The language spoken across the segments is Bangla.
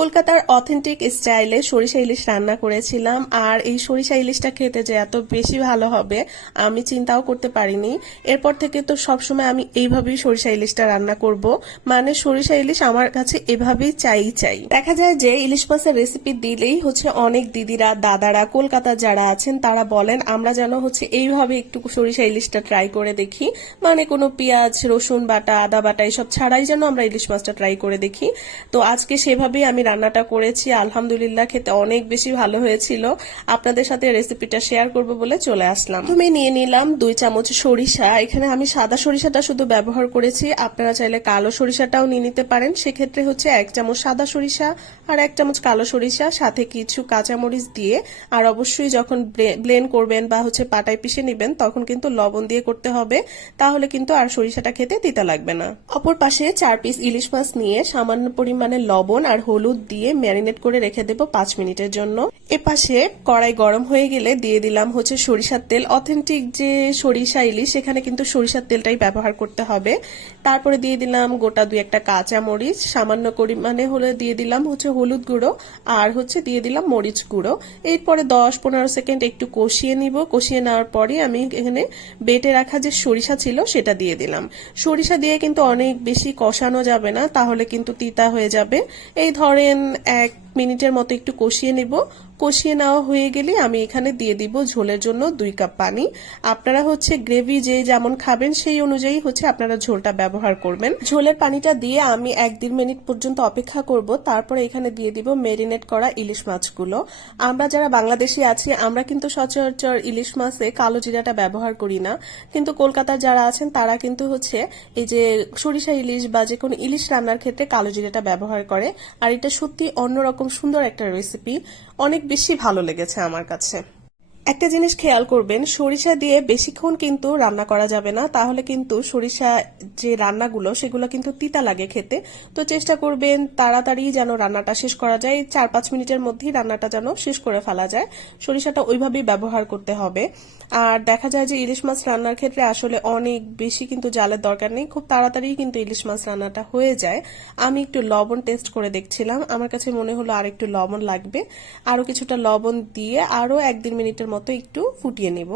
কলকাতার অথেন্টিক স্টাইলে সরিষা ইলিশ রান্না করেছিলাম, আর এই সরিষা ইলিশটা খেতে যে এত বেশি ভালো হবে আমি চিন্তাও করতে পারিনি। এরপর থেকে তো সবসময় আমি এইভাবেই সরিষা ইলিশটা রান্না করব, মানে সরিষা ইলিশ আমার কাছে এভাবেই চাই। দেখা যায় যে ইলিশ মাছের রেসিপি দিলেই অনেক দিদিরা দাদারা কলকাতার যারা আছেন তারা বলেন আমরা যেন এইভাবে একটু সরিষা ইলিশটা ট্রাই করে দেখি, মানে কোনো পেঁয়াজ রসুন বাটা আদা বাটা এসব ছাড়াই যেন আমরা ইলিশ মাছটা ট্রাই করে দেখি। তো আজকে সেভাবেই আমি রান্নাটা করেছি, আলহামদুলিল্লাহ খেতে অনেক বেশি ভালো হয়েছিল। আপনাদের সাথে রেসিপিটা শেয়ার করব বলে চলে আসলাম। তুমি নিয়ে নিলাম 2 চামচ সরিষা। এখানে আমি সাদা সরিষাটা শুধু ব্যবহার করেছি, আপনারা চাইলে কালো সরিষাটাও নিয়ে নিতে পারেন। সেক্ষেত্রে 1 চামচ সাদা সরিষা আর 1 চামচ কালো সরিষা, সাথে কিছু কাঁচামরিচ দিয়ে, আর অবশ্যই যখন ব্লেন্ড করবেন বা পাটায় পিষে নিবেন তখন কিন্তু লবণ দিয়ে করতে হবে, তাহলে কিন্তু আর সরিষাটা খেতে তিতা লাগবে না। অপর পাশে 4 পিস ইলিশ মাছ নিয়ে সামান্য পরিমাণে লবণ আর হলুদ দিয়ে ম্যারিনেট করে রেখে দেব 5 মিনিটের জন্য। এপাশে কড়াই গরম হয়ে গেলে দিয়ে দিলাম সরিষার তেল। অথেন্টিক যে সরিষা ইলিশ সেখানে কিন্তু সরিষার তেলটাই ব্যবহার করতে হবে। তারপরে দিয়ে দিলাম গোটা 2-1টা কাঁচা মরিচ, সামান্য পরিমাণে হলে দিয়ে দিলাম হলুদ গুঁড়ো, আর দিয়ে দিলাম মরিচ গুঁড়ো। এরপরে 10-15 সেকেন্ড একটু কষিয়ে নিব। কষিয়ে নেওয়ার পরে আমি এখানে বেটে রাখা যে সরিষা ছিল সেটা দিয়ে দিলাম। সরিষা দিয়ে কিন্তু অনেক বেশি কষানো যাবে না, তাহলে কিন্তু তিতা হয়ে যাবে। এই ধরেন 1 মিনিটের মতো একটু কষিয়ে নিব। কষিয়ে নেওয়া হয়ে গেলে আমি এখানে দিয়ে দিব ঝোলের জন্য 2 কাপ পানি। আপনারা গ্রেভি যে যেমন খাবেন সেই অনুযায়ী আপনারা ঝোলটা ব্যবহার করবেন। ঝোলের পানিটা দিয়ে আমি 1-1.5 মিনিট পর্যন্ত অপেক্ষা করব। তারপরে এখানে দিয়ে দিব মেরিনেট করা ইলিশ মাছগুলো। আমরা যারা বাংলাদেশি আছি আমরা কিন্তু সচরাচর ইলিশ মাছে কালো জিরাটা ব্যবহার করি না, কিন্তু কলকাতার যারা আছেন তারা কিন্তু এই যে সরিষা ইলিশ বা যে কোনো ইলিশ রান্নার ক্ষেত্রে কালো জিরাটা ব্যবহার করে। আর এটা সত্যি অন্যরকম সুন্দর একটা রেসিপি, অনেক বেশি ভালো লেগেছে আমার কাছে। একটা জিনিস খেয়াল করবেন, সরিষা দিয়ে বেশিক্ষণ কিন্তু রান্না করা যাবে না, তাহলে কিন্তু সরিষা যে রান্নাগুলো সেগুলো কিন্তু তিতা লাগে খেতে। তো চেষ্টা করবেন তাড়াতাড়ি যেন রান্নাটা শেষ করা যায়, 4-5 মিনিটের মধ্যেই রান্নাটা যেন শেষ করে ফেলা যায়। সরিষাটা ওইভাবেই ব্যবহার করতে হবে। আর দেখা যায় যে ইলিশ মাছ রান্নার ক্ষেত্রে আসলে অনেক বেশি কিন্তু জালের দরকার নেই, খুব তাড়াতাড়ি কিন্তু ইলিশ মাছ রান্নাটা হয়ে যায়। আমি একটু লবণ টেস্ট করে দেখছিলাম, আমার কাছে মনে হলো আর একটু লবণ লাগবে। আরো কিছুটা লবণ দিয়ে আরো 1-1.5 মিনিটের মতো একটু ফুটিয়ে নিব।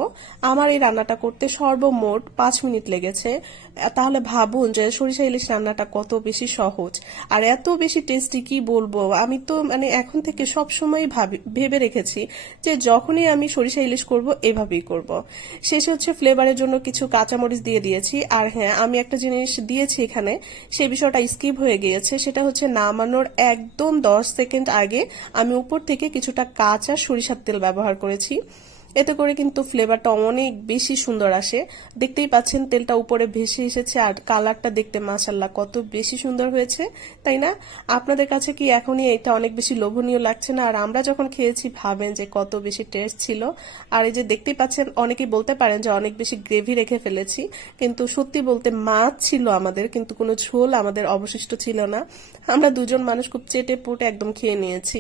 আমার এই রান্নাটা করতে সর্বমোট 5 মিনিট লেগেছে। তাহলে ভাবুন যে সরিষা ইলিশ রান্নাটা কত বেশি সহজ আর এত বেশি টেস্টি, কি বলবো। আমি তো মানে এখন থেকে সব সময় ভেবে রেখেছি যে যখনই আমি সরিষা ইলিশ করব এভাবেই করব। শেষে ফ্লেভারের জন্য কিছু কাঁচামরিচ দিয়ে দিয়েছি। আর হ্যাঁ, আমি একটা জিনিস দিয়েছি এখানে, সেই বিষয়টা স্কিপ হয়ে গিয়েছে, সেটা নামানোর একদম 10 সেকেন্ড আগে আমি উপর থেকে কিছুটা কাঁচা সরিষার তেল ব্যবহার করেছি। এতে করে কিন্তু ফ্লেভারটা অনেক বেশি সুন্দর আসে। দেখতেই পাচ্ছেন তেলটা উপরে ভেসে এসেছে আর কালারটা দেখতে মাশাআল্লাহ কত বেশি সুন্দর হয়েছে, তাই না? আপনাদের কাছে কি এখনই এটা অনেক বেশি লোভনীয় লাগছে না? আর আমরা যখন খেয়েছি ভাবেন যে কত বেশি টেস্ট ছিল। আর এই যে দেখতেই পাচ্ছেন, অনেকেই বলতে পারেন যে অনেক বেশি গ্রেভি রেখে ফেলেছি, কিন্তু সত্যি বলতে মাছ ছিল আমাদের, কিন্তু কোনো ঝোল আমাদের অবশিষ্ট ছিল না। আমরা দুজন মানুষ খুব চেটে পুটে একদম খেয়ে নিয়েছি।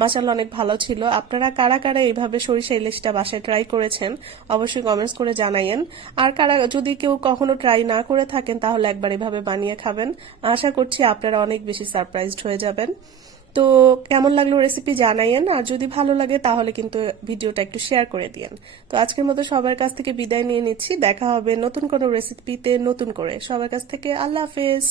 মাশাআল্লাহ অনেক ভালো ছিল। আপনারা কারা কারা এইভাবে সরিষা ইলিশটা বাসায় ট্রাই করেছেন অবশ্যই কমেন্টস করে জানাইয়েন। আর কারা যদি কেউ কখনো ট্রাই না করে থাকেন তাহলে একবার এভাবে বানিয়ে খাবেন, আশা করছি আপনারা অনেক বেশি সারপ্রাইজড হয়ে যাবেন। তো কেমন লাগলো রেসিপি জানাইয়েন, আর যদি ভালো লাগে তাহলে কিন্তু ভিডিওটা একটু শেয়ার করে দিয়েন। তো আজকের মতো সবার কাছ থেকে বিদায় নিয়ে নিচ্ছি, দেখা হবে নতুন কোনো রেসিপিতে নতুন করে। সবার কাছ থেকে আল্লাহ হাফেজ।